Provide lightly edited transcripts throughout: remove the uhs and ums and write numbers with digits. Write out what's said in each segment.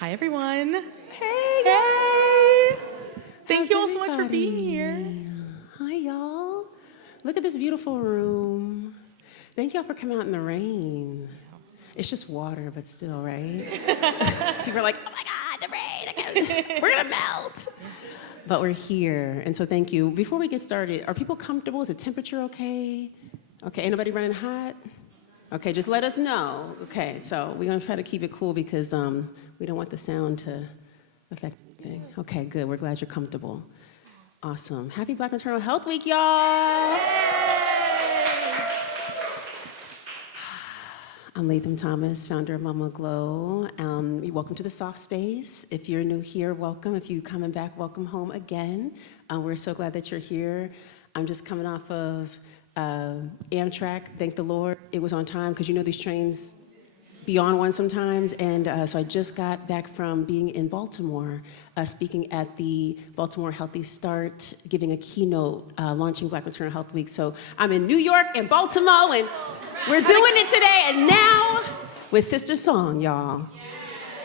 Hi, everyone. Hey, Hey. Thank How's you all so much for everybody? being here. Hi, y'all. Look at this beautiful room. Thank y'all for coming out in the rain. It's just water, but still, right? People are like, oh my God, the rain, we're gonna melt. But we're here, and so thank you. Before we get started, are people comfortable? Is the temperature okay? Okay, anybody running hot? Okay, just let us know. Okay, so we're gonna try to keep it cool because we don't want the sound to affect anything. Okay, good, we're glad you're comfortable. Awesome. Happy Black Maternal Health Week, y'all! I'm Latham Thomas, founder of MamaGlow. Welcome to the Soft Space. If you're new here, welcome. If you're coming back, welcome home again. We're so glad that you're here. I'm just coming off of Amtrak, thank the Lord. It was on time, because you know these trains be on one sometimes. And so I just got back from being in Baltimore, speaking at the Baltimore Healthy Start, giving a keynote, launching Black Maternal Health Week. So I'm in New York and Baltimore, and we're doing it today, and now with Sister Song, y'all.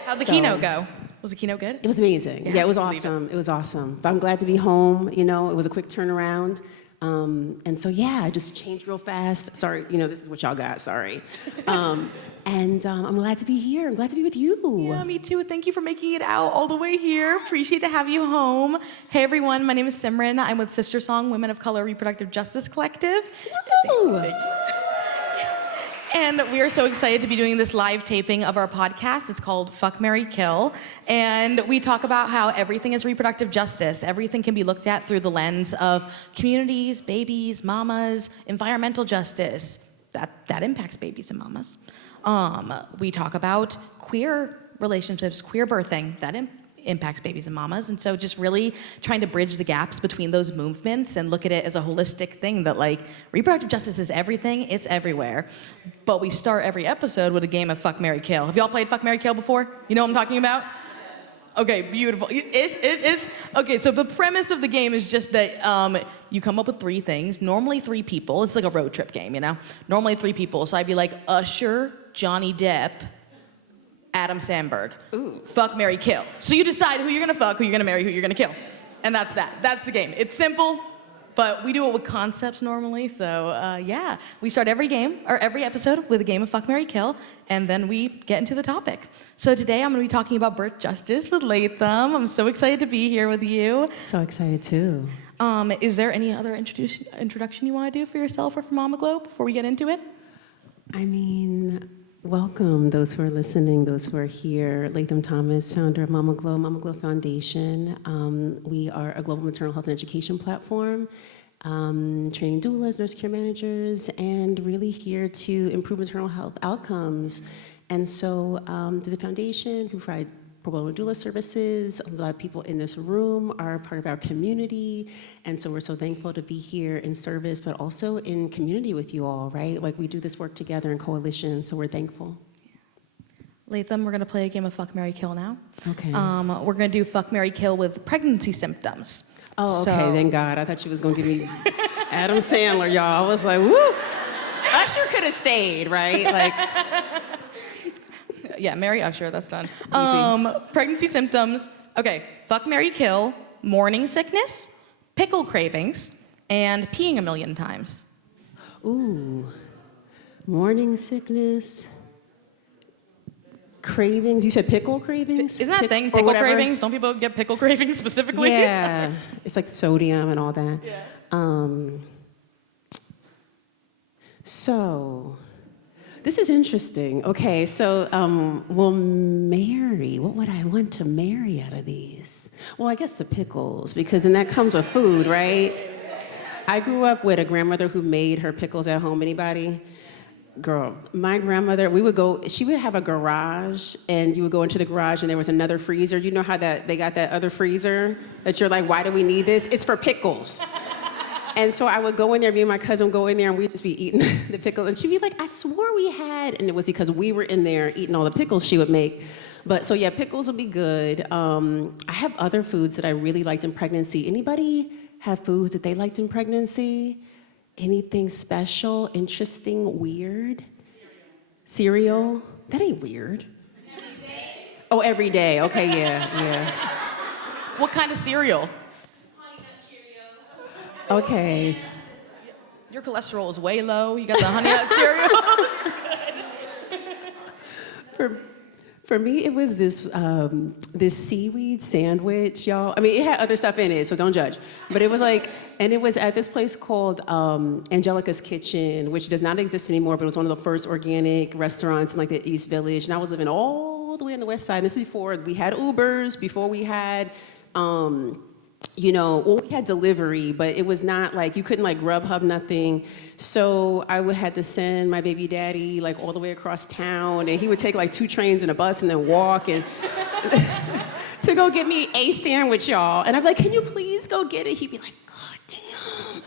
How'd the keynote go? Was the keynote good? It was amazing. Yeah, it was awesome. It was awesome. But I'm glad to be home. You know, it was a quick turnaround. And so, yeah, I just changed real fast. Sorry, you know, this is what y'all got, sorry. I'm glad to be here. I'm glad to be with you. Yeah, me too. Thank you for making it out all the way here. Appreciate to have you home. Hey, everyone. My name is Simran. I'm with Sister Song, Women of Color Reproductive Justice Collective. Woo! Thank you. And we are so excited to be doing this live taping of our podcast. It's called Fuck, Marry, Kill. And we talk about how everything is reproductive justice. Everything can be looked at through the lens of communities, babies, mamas, environmental justice. That impacts babies and mamas. We talk about queer relationships, queer birthing. That impacts babies and mamas. And so just really trying to bridge the gaps between those movements and look at it as a holistic thing that, like, reproductive justice is everything, it's everywhere. But we start every episode with a game of Fuck, Marry, Kill. Have y'all played Fuck, Marry, Kill before? You know what I'm talking about? Okay, beautiful. Okay, so the premise of the game is just that you come up with three things, normally three people. It's like a road trip game, you know? Normally three people. So I'd be like Usher, Johnny Depp, Adam Sandberg. Ooh. Fuck, marry, kill. So you decide who you're gonna fuck, who you're gonna marry, who you're gonna kill. And that's that. That's the game. It's simple, but we do it with concepts normally. So yeah, we start every game, or every episode, with a game of Fuck, Marry, Kill, and then we get into the topic. So today I'm gonna be talking about birth justice with Latham. I'm so excited to be here with you. So excited too. Is there any other introduction you wanna do for yourself or for MamaGlow before we get into it? I mean, welcome, those who are listening, those who are here. Latham Thomas, founder of MamaGlow, MamaGlow Foundation. We are a global maternal health and education platform, training doulas, nurse care managers, and really here to improve maternal health outcomes. And so through the foundation, we provide pro bono doula services. A lot of people in this room are part of our community, and so we're so thankful to be here in service, but also in community with you all, right? Like, we do this work together in coalition, so we're thankful. Latham, we're gonna play a game of Fuck, Marry, Kill now. Okay. We're gonna do Fuck, Marry, Kill with pregnancy symptoms. Oh, okay, thank God. I thought you was gonna give me Adam Sandler, y'all. I was like, woo! Usher could have stayed, right? Like, Yeah, marry Usher, that's done. Easy. Pregnancy symptoms. Okay, fuck, marry, kill, morning sickness, pickle cravings, and peeing a million times. ooh, morning sickness, cravings. You said pickle cravings? Isn't that a thing, or pickle whatever? cravings? Don't people get pickle cravings specifically? Yeah, it's like sodium and all that. Yeah. So, this is interesting. Okay, so we'll marry. What would I want to marry out of these? Well, I guess the pickles, because then that comes with food, right? I grew up with a grandmother who made her pickles at home. Anybody? Girl, my grandmother, she would have a garage, and you would go into the garage and there was another freezer. You know how they got that other freezer that you're like, why do we need this? It's for pickles. And so I would go in there, me and my cousin would go in there, and we'd just be eating the pickles. And she'd be like, I swore we had, and it was because we were in there eating all the pickles she would make. But so yeah, pickles would be good. I have other foods that I really liked in pregnancy. Anybody have foods that they liked in pregnancy? Anything special, interesting, weird? Cereal? That ain't weird. Oh, every day. Okay, yeah. What kind of cereal? Okay. Your cholesterol is way low. You got the honey nut cereal. For me, it was this this seaweed sandwich, y'all. I mean, it had other stuff in it, so don't judge. But it was like, and it was at this place called Angelica's Kitchen, which does not exist anymore, but it was one of the first organic restaurants in like the East Village. And I was living all the way on the west side. This is before we had Ubers, before we had we had delivery, but it was not like, you couldn't like Grubhub nothing. So I would have to send my baby daddy like all the way across town, and he would take like 2 trains and a bus and then walk and to go get me a sandwich, y'all. And I'd be like, can you please go get it? He'd be like, God damn.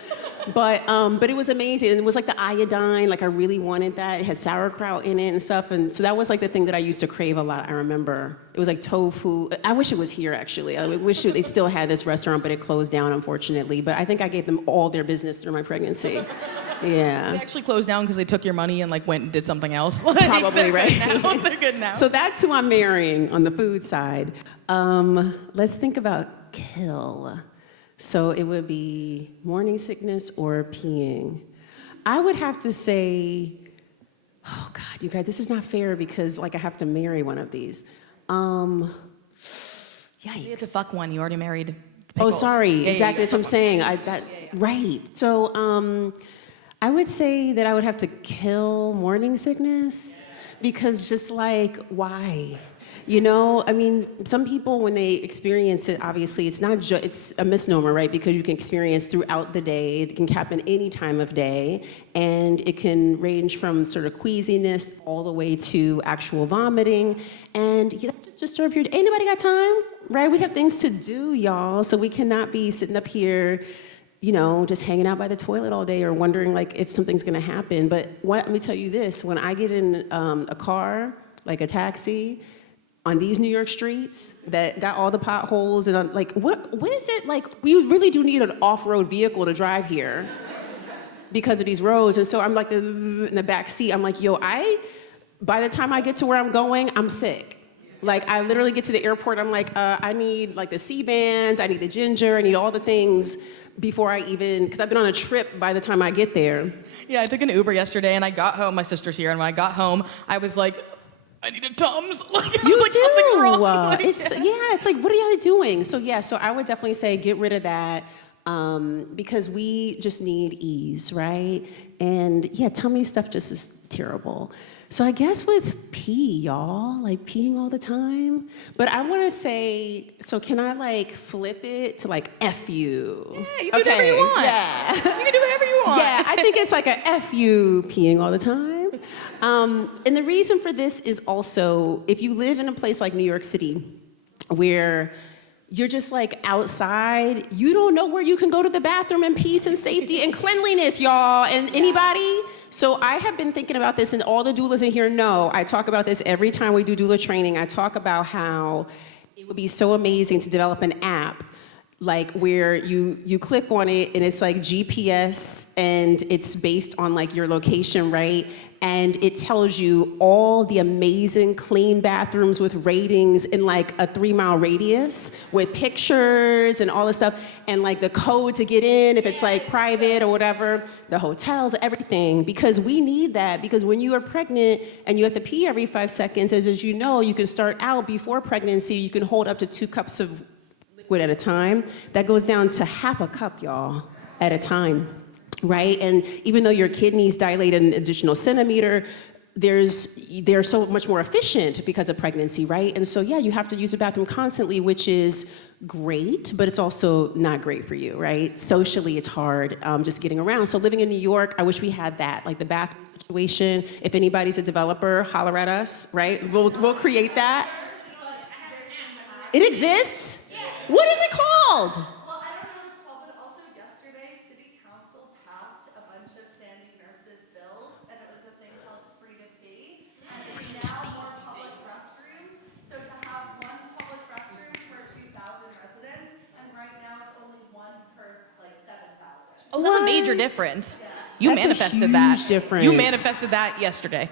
But it was amazing. And it was like the iodine, like I really wanted that. It had sauerkraut in it and stuff. And so that was like the thing that I used to crave a lot, I remember. It was like tofu. I wish it was here, actually. I wish they still had this restaurant, but it closed down, unfortunately. But I think I gave them all their business through my pregnancy. Yeah. They actually closed down because they took your money and like went and did something else. Like, Probably, right? They're good now. So that's who I'm marrying on the food side. Let's think about kill. So it would be morning sickness or peeing. I would have to say, oh God, you guys, this is not fair because like I have to marry one of these. Yikes. You have to fuck one. You already married. Oh, sorry. Yeah, exactly. That's what I'm saying. Yeah. Right. So I would say that I would have to kill morning sickness because just like, why? You know, I mean, some people, when they experience it, obviously, it's not just, it's a misnomer, right? Because you can experience throughout the day. It can happen any time of day. And it can range from sort of queasiness all the way to actual vomiting. And that just disturbs your day. Anybody got time, right? We have things to do, y'all. So we cannot be sitting up here, you know, just hanging out by the toilet all day or wondering, like, if something's going to happen. But let me tell you this. When I get in a car, like a taxi, on these New York streets that got all the potholes and I'm like, what is it like? We really do need an off-road vehicle to drive here because of these roads. And so I'm like in the back seat, I'm like, by the time I get to where I'm going, I'm sick. Like I literally get to the airport, I'm like, I need like the C-bands, I need the ginger, I need all the things before I even, because I've been on a trip by the time I get there. Yeah, I took an Uber yesterday and I got home, my sister's here, and when I got home, I was like, I need a Tums. Like, I was like, something's wrong. Like, it's like, what are y'all doing? So I would definitely say get rid of that because we just need ease, right? And yeah, tummy stuff just is terrible. So I guess with pee, y'all, like peeing all the time. But I want to say, so can I like flip it to like F you? Yeah, you can do whatever you want. Yeah. You can do whatever you want. Yeah, I think it's like a F you peeing all the time. And the reason for this is also, if you live in a place like New York City, where you're just like outside, you don't know where you can go to the bathroom in peace and safety and cleanliness, y'all. And anybody? So I have been thinking about this, and all the doulas in here know, I talk about this every time we do doula training. I talk about how it would be so amazing to develop an app like where you click on it and it's like GPS and it's based on like your location, right? And it tells you all the amazing clean bathrooms with ratings in like a 3-mile radius with pictures and all this stuff and like the code to get in if it's like private or whatever, the hotels, everything, because we need that. Because when you are pregnant and you have to pee every 5 seconds, as you know, you can start out before pregnancy, you can hold up to 2 cups of liquid at a time. That goes down to half a cup, y'all, at a time. Right? And even though your kidneys dilate an additional centimeter, they're so much more efficient because of pregnancy, right? And so, yeah, you have to use the bathroom constantly, which is great, but it's also not great for you, right? Socially, it's hard just getting around. So living in New York, I wish we had that, like the bathroom situation. If anybody's a developer, holler at us, right? We'll create that. It exists? What is it called? Oh, that's a major difference. You That's manifested a huge that. difference. You manifested that yesterday.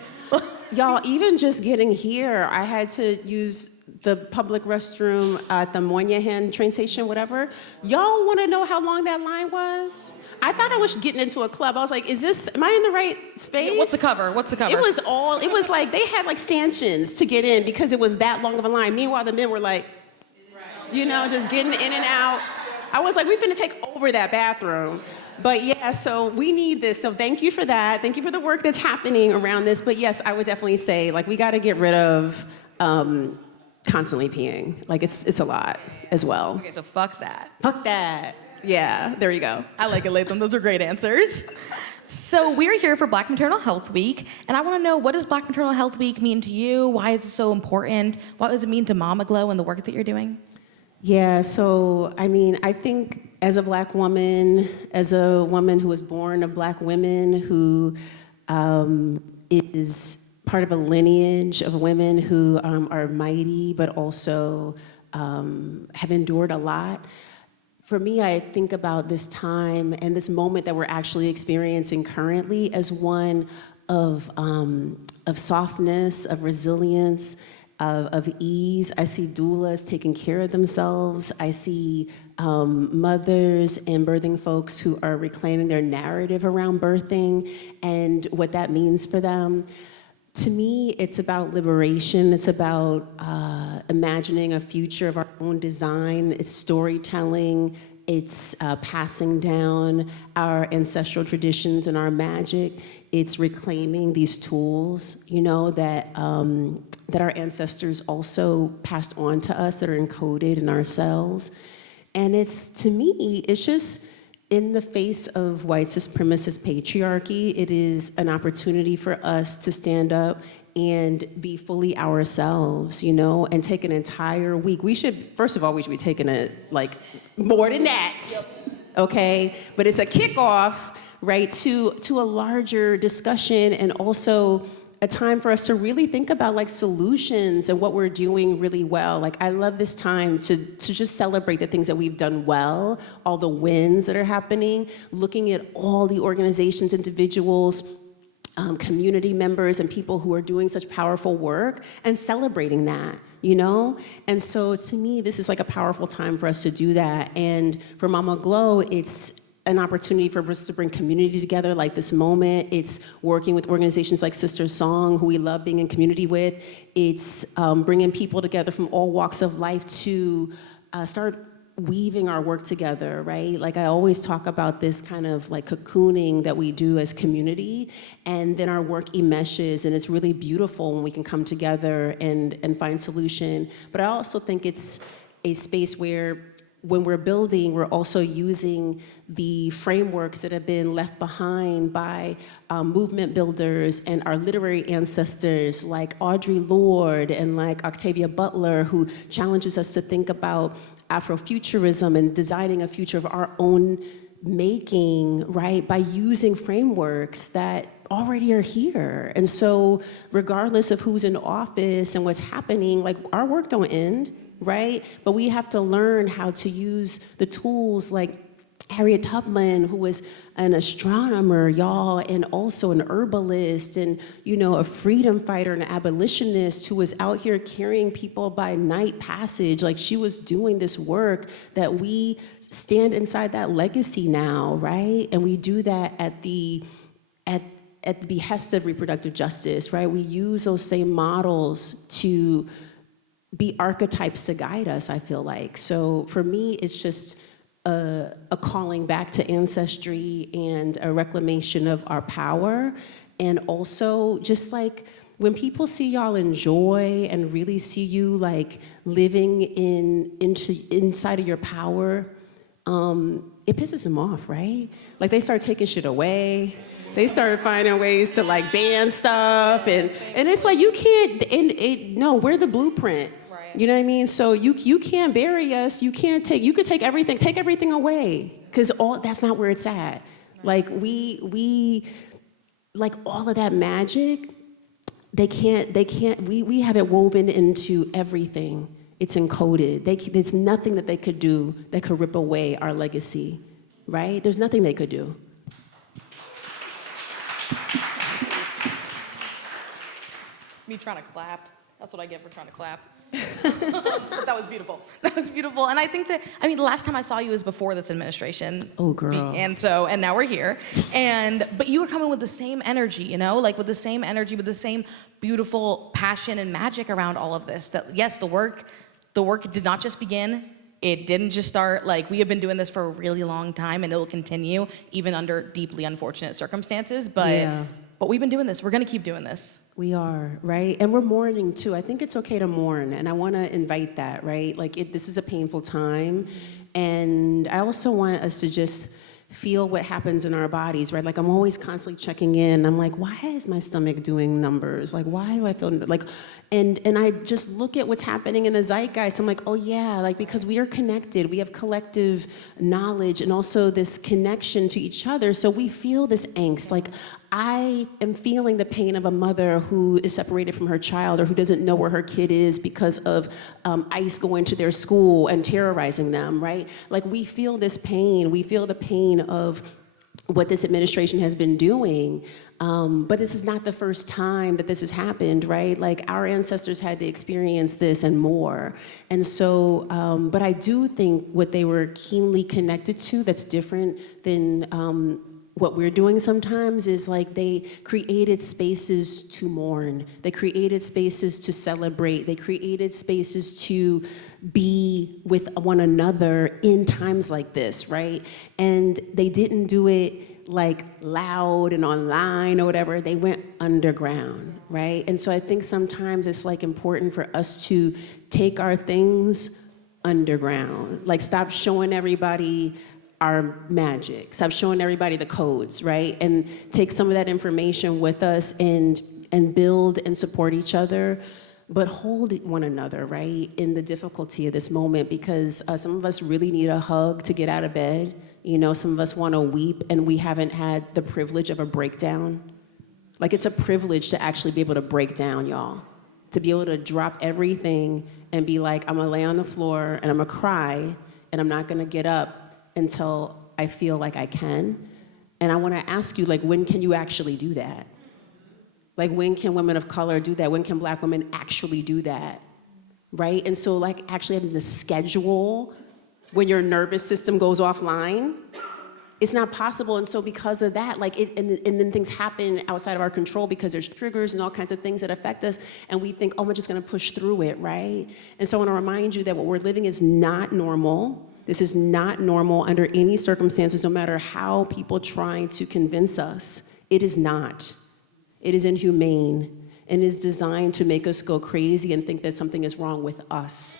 Y'all, even just getting here, I had to use the public restroom at the Moynihan train station, whatever. Y'all want to know how long that line was? I thought I was getting into a club. I was like, am I in the right space? Yeah, what's the cover? It was like, they had like stanchions to get in because it was that long of a line. Meanwhile, the men were like, just getting in and out. I was like, we finna take over that bathroom. But yeah, so we need this. So thank you for that. Thank you for the work that's happening around this. But yes, I would definitely say, like, we gotta get rid of constantly peeing. Like, it's a lot as well. Okay, so fuck that. Fuck that. Yeah, there you go. I like it, Latham. Those are great answers. So we're here for Black Maternal Health Week, and I want to know, what does Black Maternal Health Week mean to you? Why is it so important? What does it mean to MamaGlow and the work that you're doing? Yeah, so I think as a Black woman, as a woman who was born of Black women, who is part of a lineage of women who are mighty, but also have endured a lot. For me, I think about this time and this moment that we're actually experiencing currently as one of softness, of resilience, of ease. I see doulas taking care of themselves. I see mothers and birthing folks who are reclaiming their narrative around birthing and what that means for them. To me, it's about liberation. It's about imagining a future of our own design. It's storytelling. It's passing down our ancestral traditions and our magic. It's reclaiming these tools, that our ancestors also passed on to us, that are encoded in our cells. And to me, it's just, in the face of white supremacist patriarchy, it is an opportunity for us to stand up and be fully ourselves, and take an entire week. First of all, we should be taking more than that, okay? But it's a kickoff, right, to a larger discussion, and also a time for us to really think about solutions and what we're doing really well. I love this time to just celebrate the things that we've done well, all the wins that are happening, looking at all the organizations, individuals, community members, and people who are doing such powerful work, and celebrating that, And so to me, this is a powerful time for us to do that. And for MamaGlow, it's an opportunity for us to bring community together like this moment. It's working with organizations like Sister Song, who we love being in community with. It's bringing people together from all walks of life to start weaving our work together, right? I always talk about this kind of cocooning that we do as community, and then our work enmeshes, and it's really beautiful when we can come together and find solution. But I also think it's a space where, when we're building, we're also using the frameworks that have been left behind by movement builders and our literary ancestors like Audre Lorde and Octavia Butler, who challenges us to think about Afrofuturism and designing a future of our own making, right, by using frameworks that already are here. And so regardless of who's in office and what's happening, our work don't end, right? But we have to learn how to use the tools like Harriet Tubman, who was an astronomer, y'all, and also an herbalist, and a freedom fighter, an abolitionist who was out here carrying people by night passage. She was doing this work that we stand inside that legacy now, right? And we do that at the behest of reproductive justice, right? We use those same models to be archetypes to guide us, I feel like. So for me, it's just a calling back to ancestry and a reclamation of our power. And also just when people see y'all in joy and really see you living inside of your power, it pisses them off, right? They start taking shit away. They started finding ways to ban stuff, and it's you can't, no, we're the blueprint. You know what I mean? So you can't bury us. You could take everything away, because that's not where it's at. We all of that magic, we have it woven into everything. It's encoded. There's nothing that they could do that could rip away our legacy, right? There's nothing they could do. Me trying to clap. That's what I get for trying to clap. That was beautiful. That was beautiful. And I think that, I mean, the last time I saw you was before this administration. Oh, girl. And now we're here. But you were coming with the same energy, you know, like with the same energy, with the same beautiful passion and magic around all of this. That yes, the work did not just begin. It didn't just start. Like, we have been doing this for a really long time, and it will continue even under deeply unfortunate circumstances. But we've been doing this. We're gonna keep doing this. We are, right? And we're mourning too. I think it's okay to mourn, and I want to invite that, right? Like, this is a painful time, and I also want us to just feel what happens in our bodies, right? Like, I'm always constantly checking in. I'm like, why is my stomach doing numbers? Like, why do I feel like, and I just look at what's happening in the zeitgeist. I'm like, oh yeah, like, because we are connected. We have collective knowledge and also this connection to each other. So we feel this angst. Like, I am feeling the pain of a mother who is separated from her child or who doesn't know where her kid is because of ICE going to their school and terrorizing them, right? Like, we feel this pain. We feel the pain of what this administration has been doing. But this is not the first time that this has happened, right? Like, our ancestors had to experience this and more. And so, but I do think what they were keenly connected to that's different than what we're doing sometimes is, like, they created spaces to mourn. They created spaces to celebrate. They created spaces to be with one another in times like this, right? And they didn't do it like loud and online or whatever. They went underground, right? And so I think sometimes it's like important for us to take our things underground. Like, stop showing everybody our magic. Stop showing everybody the codes, right? And take some of that information with us and build and support each other, but hold one another, right? In the difficulty of this moment, because some of us really need a hug to get out of bed. You know, some of us want to weep and we haven't had the privilege of a breakdown. Like, it's a privilege to actually be able to break down, y'all. To be able to drop everything and be like, I'm gonna lay on the floor and I'm gonna cry and I'm not gonna get up until I feel like I can. And I want to ask you, like, when can you actually do that? Like, when can women of color do that? When can Black women actually do that, right? And so, like, actually having the schedule when your nervous system goes offline, it's not possible. And so because of that, like, and then things happen outside of our control because there's triggers and all kinds of things that affect us, and we think, oh, we're just gonna push through it, right? And so I wanna remind you that what we're living is not normal. This is not normal under any circumstances, no matter how people try to convince us. It is not. It is inhumane and is designed to make us go crazy and think that something is wrong with us.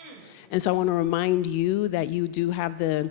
And so I want to remind you that you do have the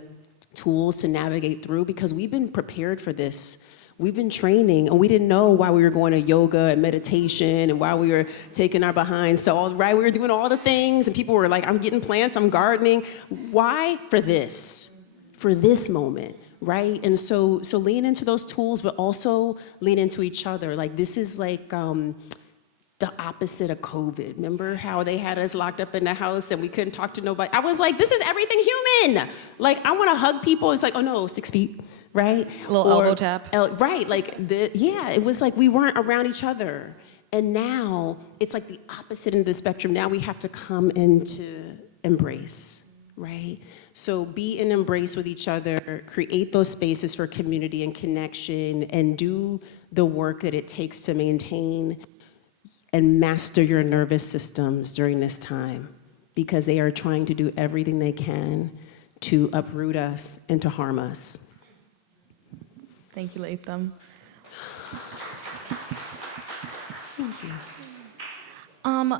tools to navigate through, because we've been prepared for this. We've been training, and we didn't know why we were going to yoga and meditation and why we were taking our behinds to all, right? We were doing all the things, and people were like, I'm getting plants, I'm gardening. Why? For this moment, right? And so lean into those tools, but also lean into each other. Like, this is like the opposite of COVID. Remember how they had us locked up in the house and we couldn't talk to nobody? I was like, this is everything human. Like, I want to hug people. It's like, oh no, 6 feet. Right? A little elbow tap. Right, like, it was like we weren't around each other. And now, it's like the opposite end of the spectrum. Now we have to come into embrace, right? So be in embrace with each other, create those spaces for community and connection, and do the work that it takes to maintain and master your nervous systems during this time, because they are trying to do everything they can to uproot us and to harm us. Thank you, Latham. Thank you.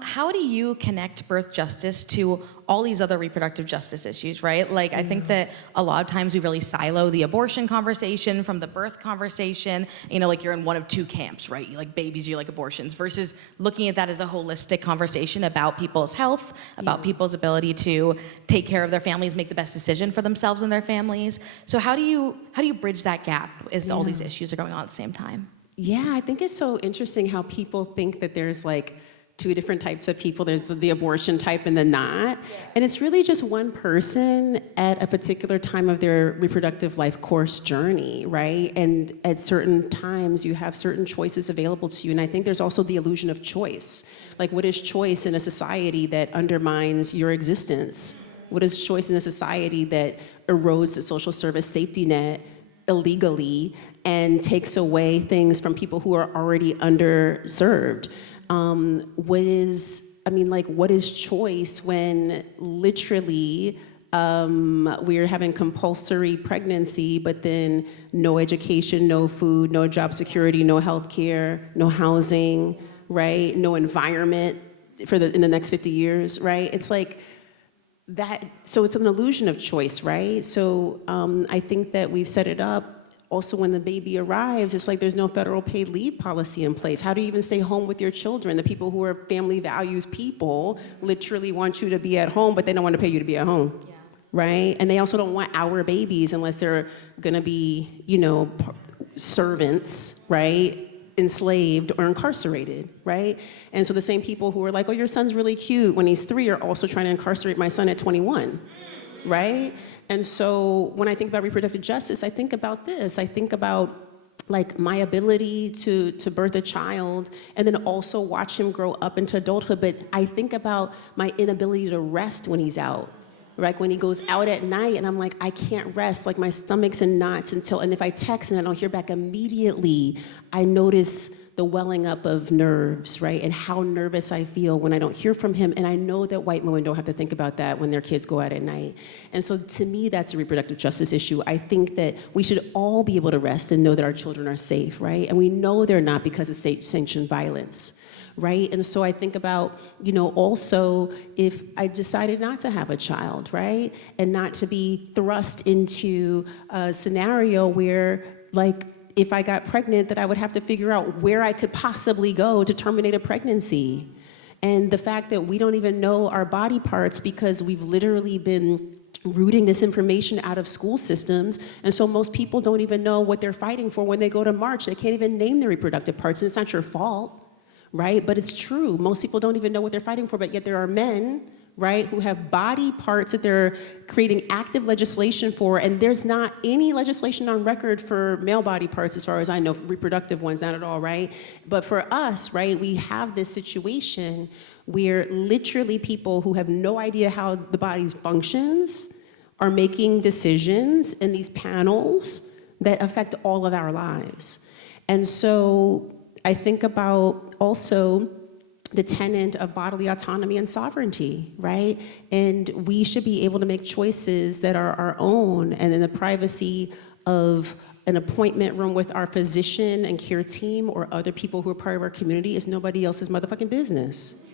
How do you connect birth justice to all these other reproductive justice issues, right? Like, I think that a lot of times we really silo the abortion conversation from the birth conversation. You know, like, you're in one of two camps, right? You like babies, you like abortions, versus looking at that as a holistic conversation about people's health, about people's ability to take care of their families, make the best decision for themselves and their families. So how do you bridge that gap as all these issues are going on at the same time? Yeah, I think it's so interesting how people think that there's like two different types of people. There's the abortion type and the not. And it's really just one person at a particular time of their reproductive life course journey, right? And at certain times, you have certain choices available to you. And I think there's also the illusion of choice. Like, what is choice in a society that undermines your existence? What is choice in a society that erodes the social service safety net illegally and takes away things from people who are already underserved? What is choice when literally we're having compulsory pregnancy, but then no education, no food, no job security, no health care, no housing, right? No environment in the next 50 years, right? It's like that, so it's an illusion of choice, right? So I think that we've set it up. Also, when the baby arrives, it's like there's no federal paid leave policy in place. How do you even stay home with your children? The people who are family values people literally want you to be at home, but they don't want to pay you to be at home, right? And they also don't want our babies unless they're gonna be, servants, right? Enslaved or incarcerated, right? And so the same people who are like, oh, your son's really cute when he's 3 are also trying to incarcerate my son at 21, right? And so when I think about reproductive justice, I think about this. I think about like my ability to birth a child and then also watch him grow up into adulthood. But I think about my inability to rest when he's out. Like when he goes out at night and I'm like, I can't rest, like my stomach's in knots and if I text and I don't hear back immediately, I notice the welling up of nerves, right? And how nervous I feel when I don't hear from him. And I know that white women don't have to think about that when their kids go out at night. And so to me, that's a reproductive justice issue. I think that we should all be able to rest and know that our children are safe, right? And we know they're not because of sanctioned violence. Right? And so I think about, also if I decided not to have a child, right? And not to be thrust into a scenario where, like, if I got pregnant, that I would have to figure out where I could possibly go to terminate a pregnancy. And the fact that we don't even know our body parts because we've literally been rooting this information out of school systems. And so most people don't even know what they're fighting for when they go to march. They can't even name their reproductive parts, and it's not your fault. Right? But it's true. Most people don't even know what they're fighting for, but yet there are men, right, who have body parts that they're creating active legislation for, and there's not any legislation on record for male body parts as far as I know, reproductive ones, not at all, right? But for us, right, we have this situation where literally people who have no idea how the body functions are making decisions in these panels that affect all of our lives. And so I think about also the tenet of bodily autonomy and sovereignty, right? And we should be able to make choices that are our own and in the privacy of an appointment room with our physician and care team or other people who are part of our community is nobody else's motherfucking business,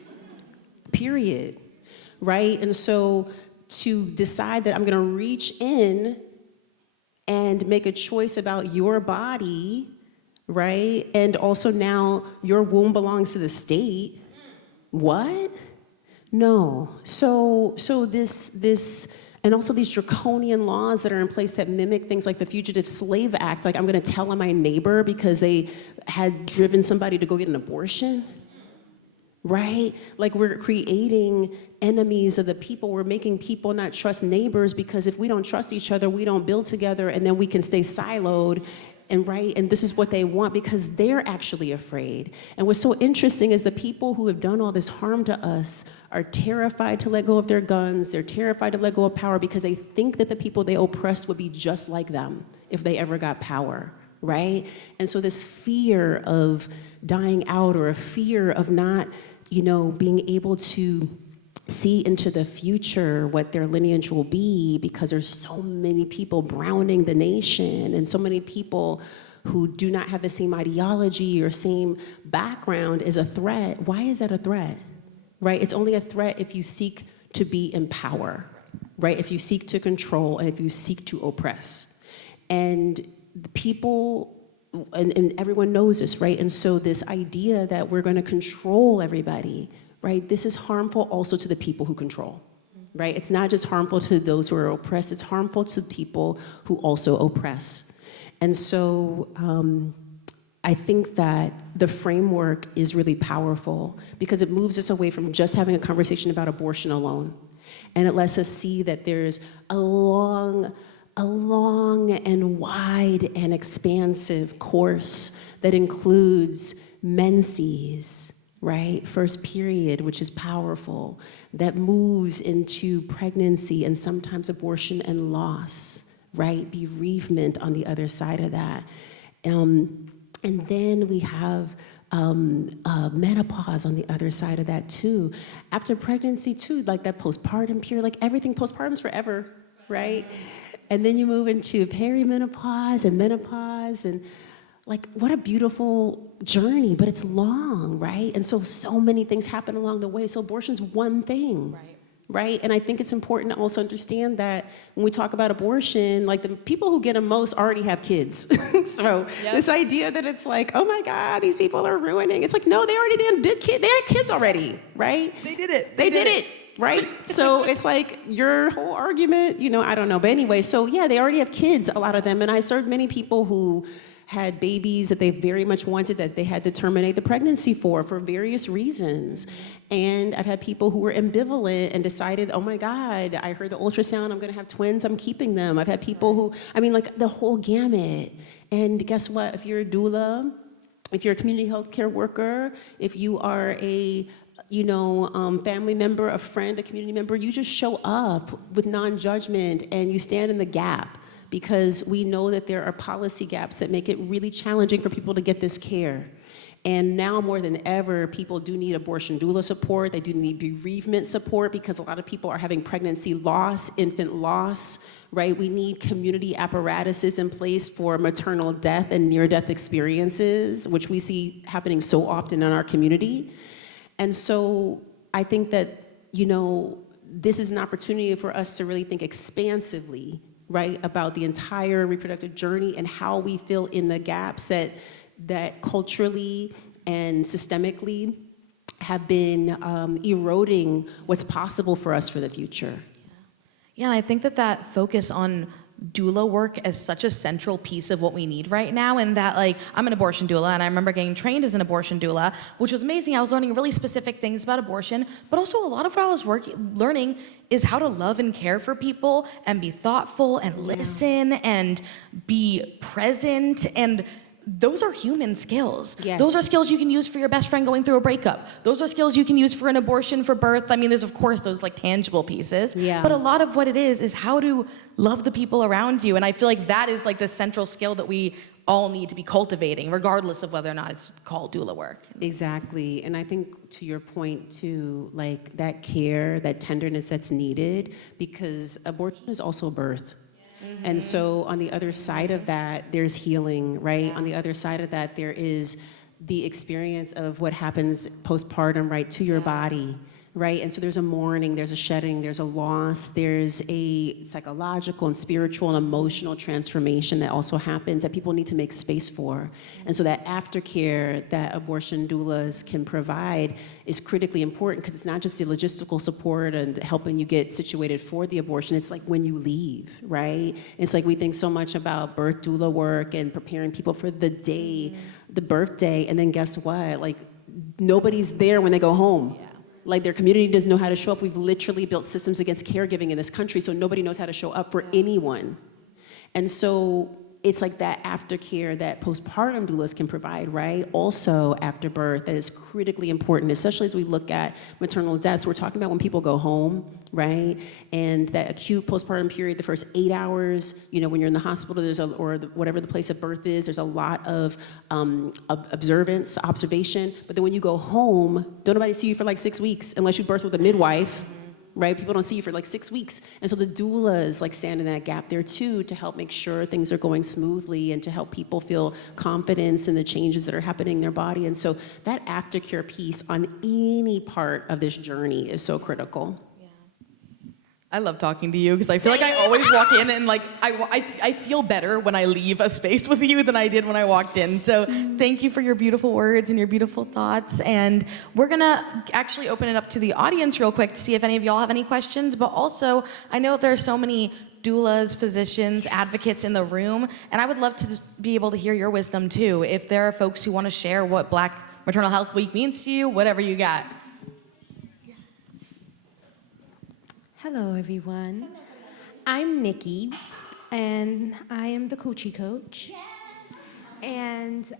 period, right? And so to decide that I'm gonna reach in and make a choice about your body, right? And also now your womb belongs to the state. What? No. So this, and also these draconian laws that are in place that mimic things like the Fugitive Slave Act, like I'm gonna tell on my neighbor because they had driven somebody to go get an abortion, right? Like we're creating enemies of the people. We're making people not trust neighbors because if we don't trust each other, we don't build together and then we can stay siloed. And right, and this is what they want because they're actually afraid. And what's so interesting is the people who have done all this harm to us are terrified to let go of their guns. They're terrified to let go of power because they think that the people they oppressed would be just like them if they ever got power, right? And so this fear of dying out or a fear of not, being able to see into the future what their lineage will be because there's so many people browning the nation and so many people who do not have the same ideology or same background is a threat. Why is that a threat, right? It's only a threat if you seek to be in power, right? If you seek to control and if you seek to oppress. And the people, and everyone knows this, right? And so this idea that we're gonna control everybody, right? This is harmful also to the people who control, right? It's not just harmful to those who are oppressed, it's harmful to people who also oppress. And so I think that the framework is really powerful because it moves us away from just having a conversation about abortion alone. And it lets us see that there's a long and wide and expansive course that includes menses, right? First period, which is powerful, that moves into pregnancy and sometimes abortion and loss, right? Bereavement on the other side of that. And then we have menopause on the other side of that too. After pregnancy too, like that postpartum period, like everything postpartum is forever, right? And then you move into perimenopause and menopause, and like what a beautiful journey, but it's long, right? And so many things happen along the way. So abortion's one thing. Right? And I think it's important to also understand that when we talk about abortion, like the people who get them most already have kids. So this idea that it's like, oh my God, these people are ruining. It's like, no, they already did kid. They had kids already, right? They did it. They did it. Right? So it's like your whole argument, I don't know. But anyway, so yeah, they already have kids, a lot of them. And I served many people who had babies that they very much wanted that they had to terminate the pregnancy for various reasons. And I've had people who were ambivalent and decided, oh my God, I heard the ultrasound, I'm gonna have twins, I'm keeping them. I've had people who, like the whole gamut. And guess what? If you're a doula, if you're a community health care worker, if you are a family member, a friend, a community member, you just show up with non-judgment and you stand in the gap, because we know that there are policy gaps that make it really challenging for people to get this care. And now more than ever, people do need abortion doula support. They do need bereavement support because a lot of people are having pregnancy loss, infant loss, right? We need community apparatuses in place for maternal death and near-death experiences, which we see happening so often in our community. And so I think that, this is an opportunity for us to really think expansively, right, about the entire reproductive journey and how we fill in the gaps that culturally and systemically have been eroding what's possible for us for the future. Yeah, and I think that focus on doula work as such a central piece of what we need right now, and that I'm an abortion doula, and I remember getting trained as an abortion doula, which was amazing. I was learning really specific things about abortion, but also a lot of what I was learning is how to love and care for people and be thoughtful and listen and be present, and those are human skills. Yes. Those are skills you can use for your best friend going through a breakup. Those are skills you can use for an abortion, for birth. There's of course those tangible pieces. Yeah. But a lot of what it is how to love the people around you. And I feel like that is the central skill that we all need to be cultivating, regardless of whether or not it's called doula work. Exactly. And I think to your point too, that care, that tenderness that's needed, because abortion is also birth. And so on the other side of that, there's healing, right? Yeah. On the other side of that, there is the experience of what happens postpartum, right, to your body, right? And so there's a mourning, there's a shedding, there's a loss, there's a psychological and spiritual and emotional transformation that also happens that people need to make space for. And so that aftercare that abortion doulas can provide is critically important, because it's not just the logistical support and helping you get situated for the abortion, it's when you leave, right? It's we think so much about birth doula work and preparing people for the day, the birthday, and then guess what? Nobody's there when they go home. Yeah. Their community doesn't know how to show up. We've literally built systems against caregiving in this country, so nobody knows how to show up for anyone. And so it's that aftercare that postpartum doulas can provide, right? Also after birth, that is critically important, especially as we look at maternal deaths. We're talking about when people go home, right? And that acute postpartum period, the first 8 hours, when you're in the hospital, whatever the place of birth is, there's a lot of observation. But then when you go home, don't nobody see you for 6 weeks unless you birth with a midwife. Right? People don't see you for 6 weeks. And so the doulas stand in that gap there too, to help make sure things are going smoothly and to help people feel confidence in the changes that are happening in their body. And so that aftercare piece on any part of this journey is so critical. I love talking to you because I feel I always walk in and I feel better when I leave a space with you than I did when I walked in. So thank you for your beautiful words and your beautiful thoughts. And we're gonna actually open it up to the audience real quick to see if any of y'all have any questions. But also, I know there are so many doulas, physicians, advocates in the room, and I would love to be able to hear your wisdom too. If there are folks who want to share what Black Maternal Health Week means to you, whatever you got. Hello, everyone. I'm Nikki, and I am the Coochie Coach. Yes. And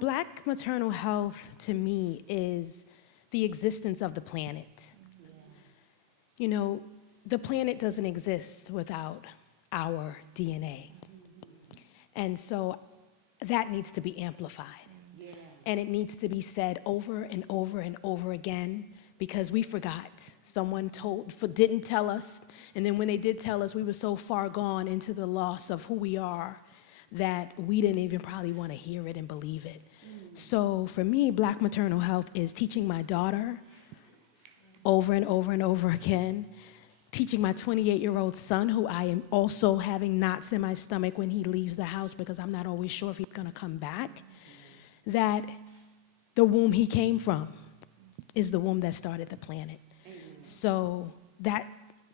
Black maternal health to me is the existence of the planet. You know, the planet doesn't exist without our DNA. And so that needs to be amplified. Yeah. And it needs to be said over and over and over again because we forgot. Someone didn't tell us, and then when they did tell us, we were so far gone into the loss of who we are that we didn't even probably want to hear it and believe it. So for me, Black maternal health is teaching my daughter over and over and over again, teaching my 28-year-old son, who I am also having knots in my stomach when he leaves the house because I'm not always sure if he's gonna come back, that the womb he came from is the womb that started the planet. So that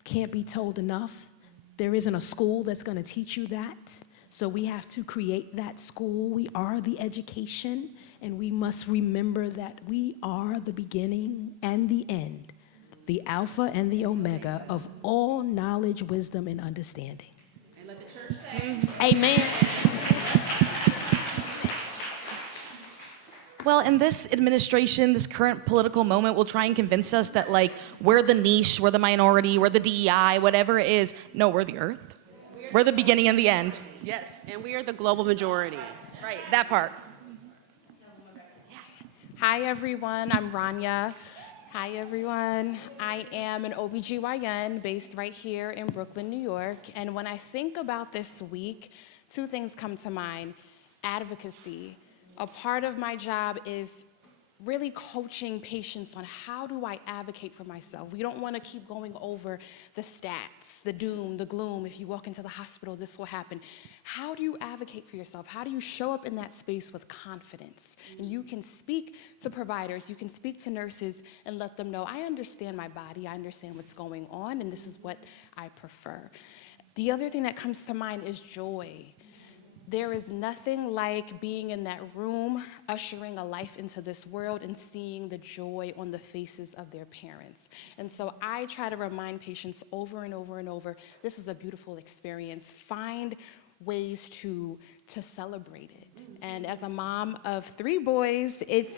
can't be told enough. There isn't a school that's gonna teach you that. So we have to create that school. We are the education, and we must remember that we are the beginning and the end, the Alpha and the Omega of all knowledge, wisdom, and understanding. And let the church say, Amen. Well, in this administration, this current political moment will try and convince us that, like, we're the niche, we're the minority, we're the DEI, whatever it is. No, we're the earth. We're the beginning and the end. Yes. and we are the global majority. Right, that part. Hi everyone, I'm Rania. Hi everyone. I am an OBGYN based right here in Brooklyn, New York. And when I think about this week, two things come to mind. Advocacy. A part of my job is really coaching patients on how do I advocate for myself. We don't want to keep going over the stats, the doom, the gloom. If you walk into the hospital, this will happen. How do you advocate for yourself? How do you show up in that space with confidence? And you can speak to providers, you can speak to nurses and let them know, I understand my body, I understand what's going on, and this is what I prefer. The other thing that comes to mind is joy. There is nothing like being in that room, ushering a life into this world and seeing the joy on the faces of their parents. And so I try to remind patients over and over and over, this is a beautiful experience. Find ways to celebrate it. And as a mom of 3 boys, it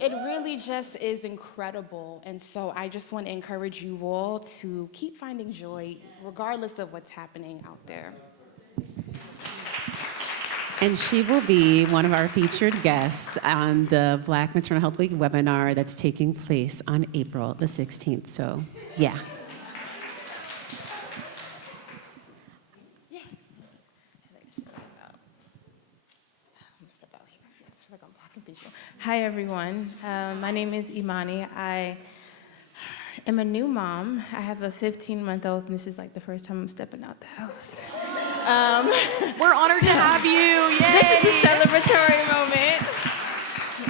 really just is incredible. And so I just want to encourage you all to keep finding joy regardless of what's happening out there. And she will be one of our featured guests on the Black Maternal Health Week webinar that's taking place on April the 16th. So, yeah. Hi, everyone. My name is Imani. I am a new mom. I have a 15-month-old, and this is like the first time I'm stepping out the house. We're honored to have you. Yay! This is a celebratory moment.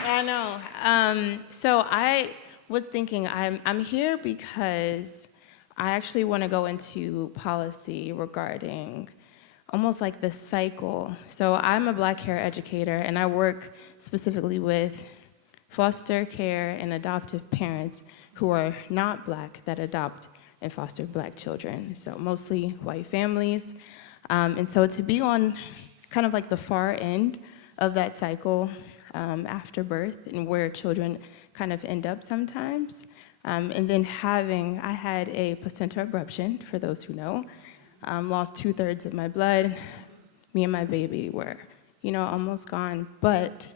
I know. So I was thinking, I'm here because I actually want to go into policy regarding almost like the cycle. So I'm a Black care educator, and I work specifically with foster care and adoptive parents who are not Black that adopt and foster Black children. So mostly white families. And so to be on kind of like the far end of that cycle after birth and where children kind of end up sometimes, and then I had a placenta abruption, for those who know, lost 2/3 of my blood. Me and my baby were, almost gone, but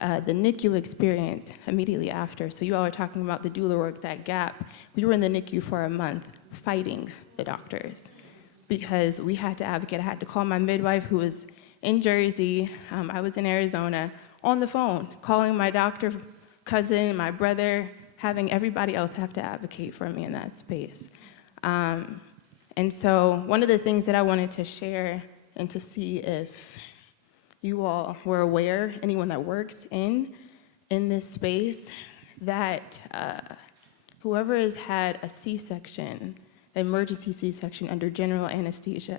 the NICU experience immediately after, so you all are talking about the doula work, that gap, we were in the NICU for a month fighting the doctors, because we had to advocate. I had to call my midwife who was in Jersey, I was in Arizona, on the phone, calling my doctor, cousin, my brother, having everybody else have to advocate for me in that space. And so one of the things that I wanted to share and to see if you all were aware, anyone that works in this space, that whoever has had a C-section, emergency C-section under general anesthesia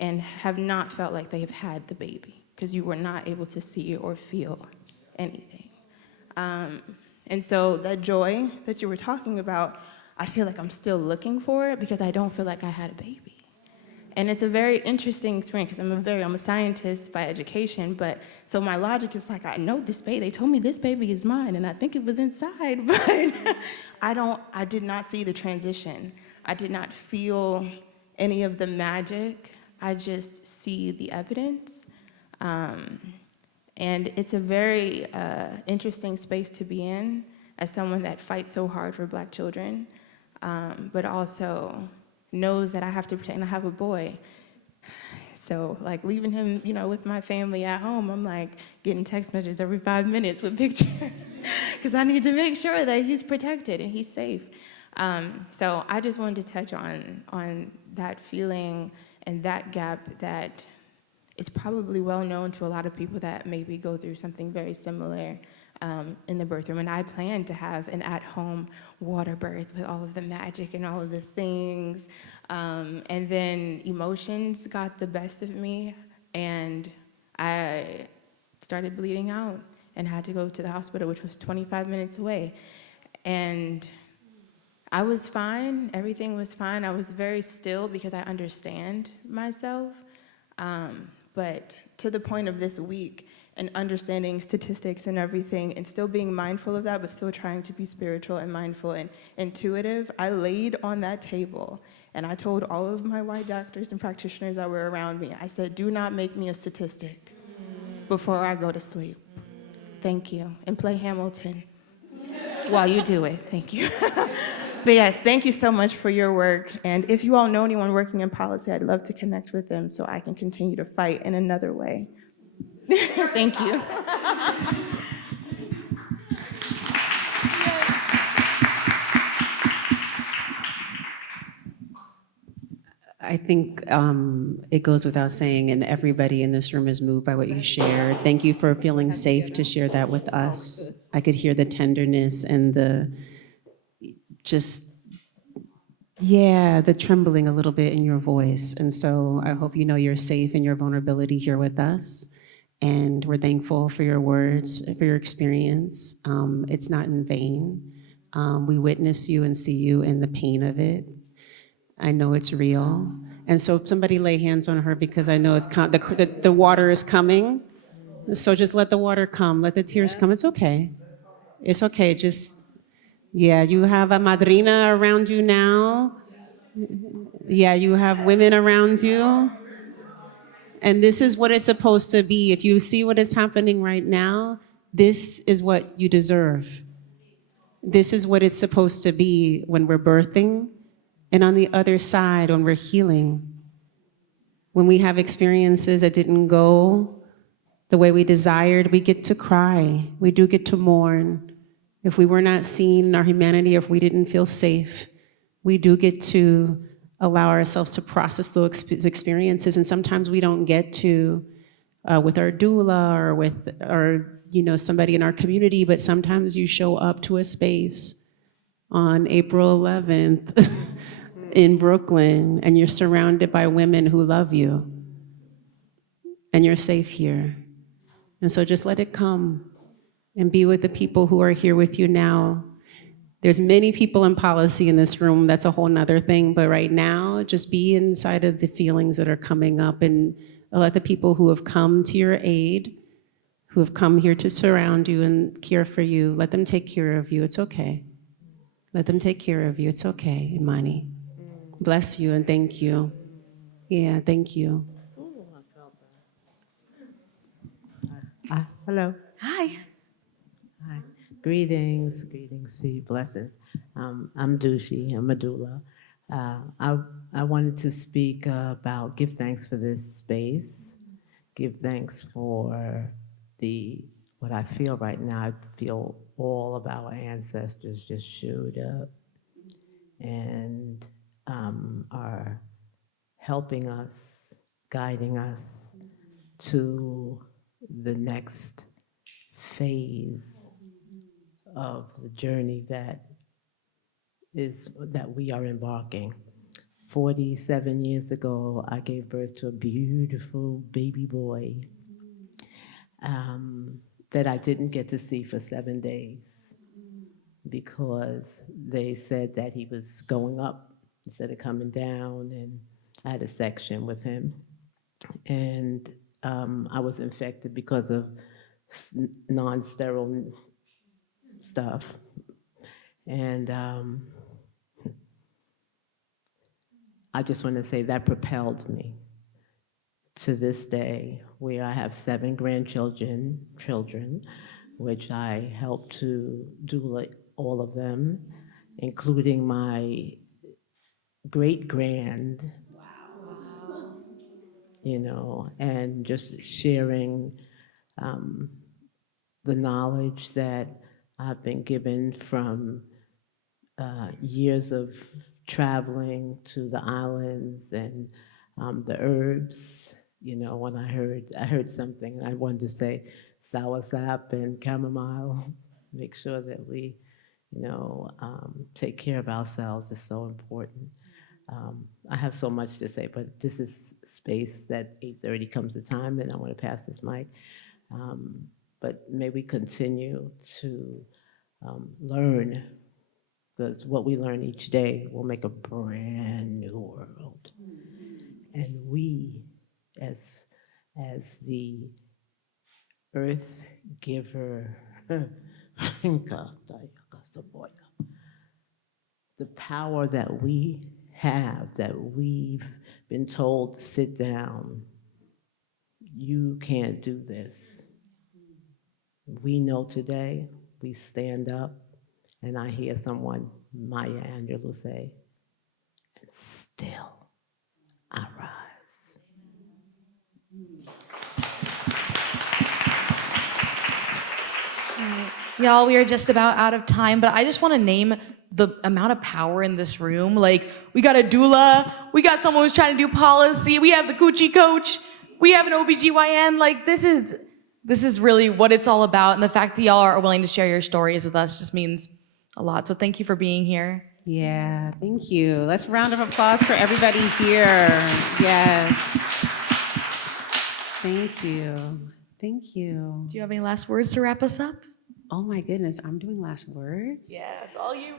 and have not felt like they've had the baby because you were not able to see or feel anything. And so that joy that you were talking about, I feel like I'm still looking for it because I don't feel like I had a baby. And it's a very interesting experience because I'm a scientist by education, but so my logic is like, I know this baby, they told me this baby is mine, and I think it was inside, but I did not see the transition. I did not feel any of the magic. I just see the evidence. And it's a very interesting space to be in as someone that fights so hard for Black children, but also knows that I have to protect, and I have a boy. So like leaving him, with my family at home, I'm like getting text messages every 5 minutes with pictures because I need to make sure that he's protected and he's safe. So I just wanted to touch on that feeling and that gap that is probably well known to a lot of people that maybe go through something very similar in the birth room. And I plan to have an at-home water birth with all of the magic and all of the things. And then emotions got the best of me, and I started bleeding out and had to go to the hospital, which was 25 minutes away. And I was fine, everything was fine. I was very still because I understand myself. But to the point of this week, and understanding statistics and everything, and still being mindful of that, but still trying to be spiritual and mindful and intuitive, I laid on that table and I told all of my white doctors and practitioners that were around me, I said, do not make me a statistic before I go to sleep. Thank you. And play Hamilton while you do it. Thank you. But yes, thank you so much for your work. And if you all know anyone working in policy, I'd love to connect with them so I can continue to fight in another way. Thank you. I think it goes without saying, and everybody in this room is moved by what you shared. Thank you for feeling safe to share that with us. I could hear the tenderness and the trembling a little bit in your voice. And so I hope you know you're safe in your vulnerability here with us. And we're thankful for your words, for your experience. It's not in vain. We witness you and see you in the pain of it. I know it's real. And so somebody lay hands on her because I know the water is coming. So just let the water come, let the tears come. It's okay. It's okay. You have a madrina around you now. Yeah, you have women around you. And this is what it's supposed to be. If you see what is happening right now, this is what you deserve. This is what it's supposed to be when we're birthing. And on the other side, when we're healing, when we have experiences that didn't go the way we desired, we get to cry. We do get to mourn. If we were not seen in our humanity, if we didn't feel safe, we do get to allow ourselves to process those experiences. And sometimes we don't get to with our doula or with somebody in our community, but sometimes you show up to a space on April 11th in Brooklyn, and you're surrounded by women who love you, and you're safe here. And so just let it come and be with the people who are here with you now. There's many people in policy in this room, that's a whole nother thing, but right now, just be inside of the feelings that are coming up and let the people who have come to your aid, who have come here to surround you and care for you, let them take care of you, it's okay. Let them take care of you, it's okay, Imani. Bless you and thank you. Yeah, thank you. Hello. Hi. Hi. Greetings to you, blessings. I'm Dushi, I'm a doula. I wanted to speak about give thanks for this space, give thanks for what I feel right now. I feel all of our ancestors just showed up and are helping us, guiding us to the next phase of the journey that we are embarking. 47 years ago, I gave birth to a beautiful baby boy that I didn't get to see for 7 days because they said that he was going up instead of coming down, and I had a section with him. And I was infected because of non-sterile stuff. And I just want to say that propelled me to this day, where I have 7 grandchildren, which I help to do all of them, including my great-grand, you know, and just sharing the knowledge that I've been given from years of traveling to the islands and the herbs. You know, when I heard something, and I wanted to say soursop and chamomile. Make sure that we, you know, take care of ourselves is so important. I have so much to say, but this is space that 8:30 comes the time, and I want to pass this mic. But may we continue to learn, because what we learn each day will make a brand new world. And we, as the earth giver, the power that we have, that we've been told, sit down, you can't do this. We know today, we stand up, and I hear someone, Maya Angelou, say, and still I rise. Y'all, we are just about out of time, but I just want to name the amount of power in this room. Like, we got a doula, we got someone who's trying to do policy, we have the coochie coach, we have an OBGYN. Like, this is really what it's all about, and the fact that y'all are willing to share your stories with us just means a lot. So thank you for being here. Yeah, thank you. Let's round of applause for everybody here. Yes. Thank you. Thank you. Do you have any last words to wrap us up? Oh my goodness, I'm doing last words? Yeah, it's all you.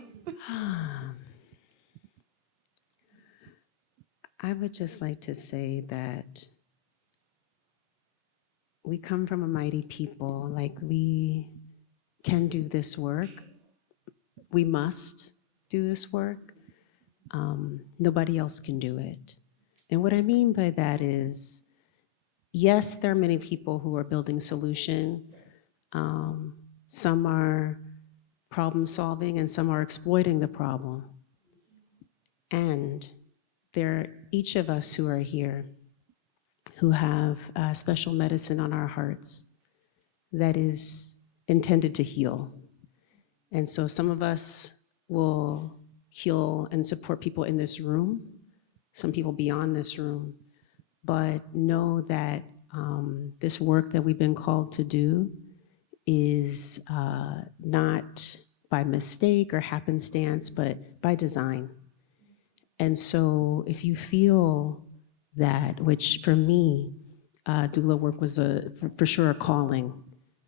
I would just like to say that we come from a mighty people. Like, we can do this work. We must do this work. Nobody else can do it. And what I mean by that is, yes, there are many people who are building solution. Some are problem solving and some are exploiting the problem. And there are each of us who are here who have special medicine on our hearts that is intended to heal. And so some of us will heal and support people in this room, some people beyond this room, but know that this work that we've been called to do is not by mistake or happenstance, but by design. And so if you feel that, which for me, doula work was for sure a calling,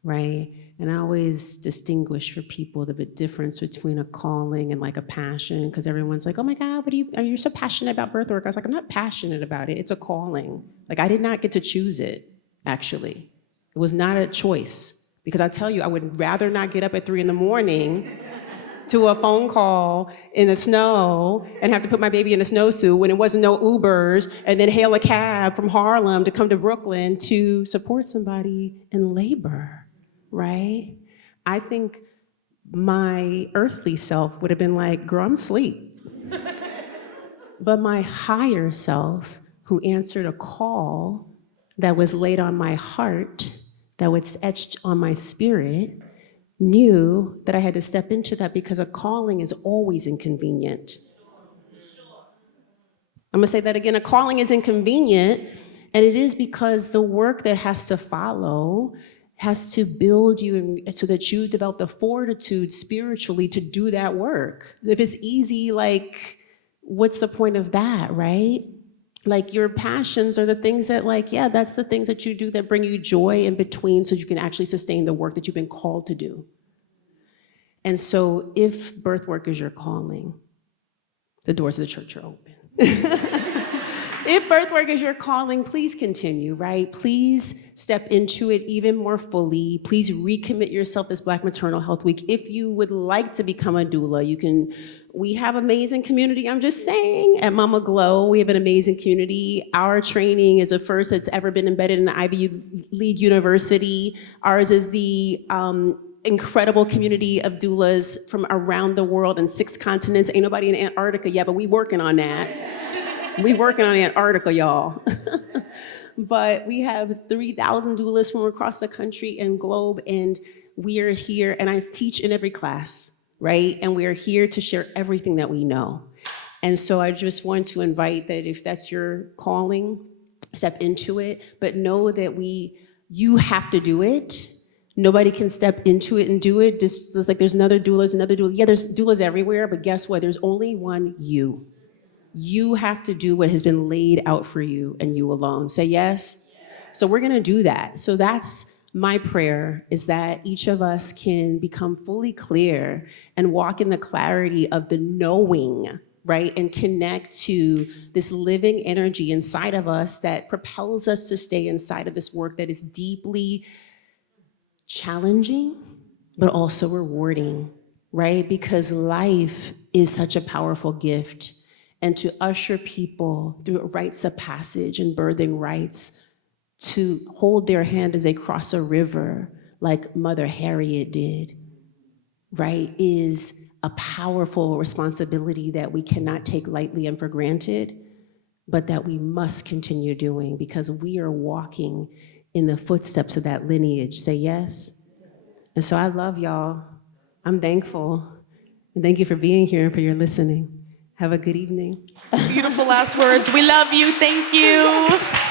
right? And I always distinguish for people the difference between a calling and like a passion, because everyone's like, oh my God, are you so passionate about birth work? I was like, I'm not passionate about it, it's a calling. Like, I did not get to choose it, actually. It was not a choice, because I tell you, I would rather not get up at 3 a.m. to a phone call in the snow and have to put my baby in a snowsuit when it wasn't no Ubers, and then hail a cab from Harlem to come to Brooklyn to support somebody in labor, right? I think my earthly self would have been like, girl, I'm asleep. But my higher self, who answered a call that was laid on my heart, that was etched on my spirit, knew that I had to step into that, because a calling is always inconvenient. I'm gonna say that again, a calling is inconvenient, and it is because the work that has to follow has to build you so that you develop the fortitude spiritually to do that work. If it's easy, like, what's the point of that, right? Like your passions are the things that that's the things that you do that bring you joy in between so you can actually sustain the work that you've been called to do. And so if birth work is your calling, the doors of the church are open. If birth work is your calling, please continue, right? Please step into it even more fully. Please recommit yourself this Black Maternal Health Week. If you would like to become a doula, we have amazing community, I'm just saying. At MamaGlow, we have an amazing community. Our training is the first that's ever been embedded in the Ivy League University. Ours is the incredible community of doulas from around the world in 6 continents. Ain't nobody in Antarctica yet, but we working on that. We working on Antarctica, y'all. But we have 3,000 doulas from across the country and globe, and we are here, and I teach in every class, right? And we are here to share everything that we know. And so I just want to invite that if that's your calling, step into it, but know that you have to do it. Nobody can step into it and do it. Just like there's another doula. Yeah, there's doulas everywhere, but guess what? There's only one you. You have to do what has been laid out for you and you alone. Say yes? So we're gonna do that. So that's my prayer, is that each of us can become fully clear and walk in the clarity of the knowing, right? And connect to this living energy inside of us that propels us to stay inside of this work that is deeply challenging, but also rewarding, right? Because life is such a powerful gift. And to usher people through rites of passage and birthing rites, to hold their hand as they cross a river like Mother Harriet did, right, is a powerful responsibility that we cannot take lightly and for granted, but that we must continue doing because we are walking in the footsteps of that lineage. Say yes? And so I love y'all. I'm thankful. And thank you for being here and for your listening. Have a good evening. Beautiful last words. We love you. Thank you.